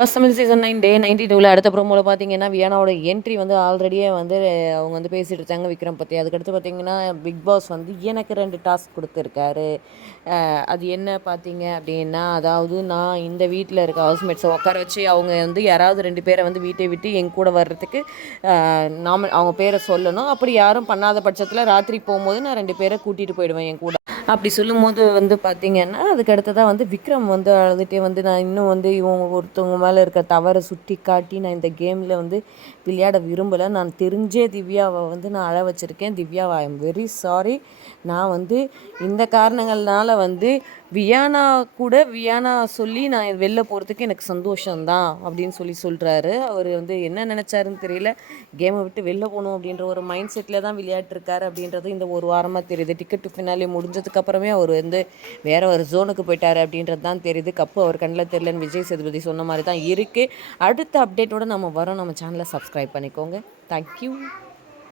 First Tamil season 9 டே 92ல அடுத்த ப்ரோமோல பார்த்தீங்கன்னா, வியானாவோட entry வந்து ஆல்ரெடியே வந்து அவங்க வந்து பேசிட்டு இருக்காங்க விக்ரம் பத்தி. அதுக்கடுத்து பார்த்தீங்கன்னா, பிக் பாஸ் வந்து எனக்கு 2 டாஸ்க் குடுத்துருக்காரு. அது என்ன பார்த்தீங்க அப்டின்னா, அதாவது நான் இந்த வீட்ல இருக்க ஹவுஸ்மேட்ஸ உட்கார வச்சு அவங்க வந்து யாராவது 2 பேர வந்து வீட்டை விட்டு என் கூட வர்றதுக்கு அவங்க பேர சொல்லணும். அப்படி யாரும் பண்ணாத பட்சத்தில ராத்திரி போம்போது நான் 2 பேர கூட்டிட்டு போயிடுவேன் என் கூட. அப்படி சொல்லும்போது வந்து பார்த்தீங்கன்னா, அதுக்கு அடுத்ததா வந்து விக்ரம் வந்து அழுதுட்டே வந்து, நான் இன்னும் வந்து இவங்க ஒருத்தவங்க மேல இருக்க தவற சுட்டிக்காட்டி, நான் இந்த கேம்ல வந்து விளையாட விரும்பல. நான் தெரிஞ்சே திவ்யாவ வந்து நான் அழ வச்சிருக்கேன். திவ்யாவ ஐ எம் வெரி சாரி. நான் வந்து இந்த காரணங்கள்னால வந்து வியானா சொல்லி நான் வெளில போறதுக்கு எனக்கு சந்தோஷம் தான் அப்படின்னு சொல்றாரு. அவரு வந்து என்ன நினைச்சாருன்னு தெரியல. கேம விட்டு வெளில போணும் அப்படின்ற ஒரு மைண்ட் செட்ல தான் விளையாடிருக்காரு அப்படின்றது இந்த ஒரு வாரமா தெரியுது. டிக்கெட் டு ஃபினாலே முடிஞ்சதுக்கு அப்புறமே அவர் வந்து வேற ஒரு ஜோனுக்கு போயிட்டாரு அப்படின்றது தான் தெரியுது. கப்பு அவர் கண்ணுல தெரியலன்னு விஜய் சேதுபதி சொன்ன மாரி தான் இருக்கு. அடுத்த அப்டேட்டோட நம்ம வரோம். நம்ம சேனலை சப்ஸ்கிரைப் பண்ணிக்கோங்க. Thank you.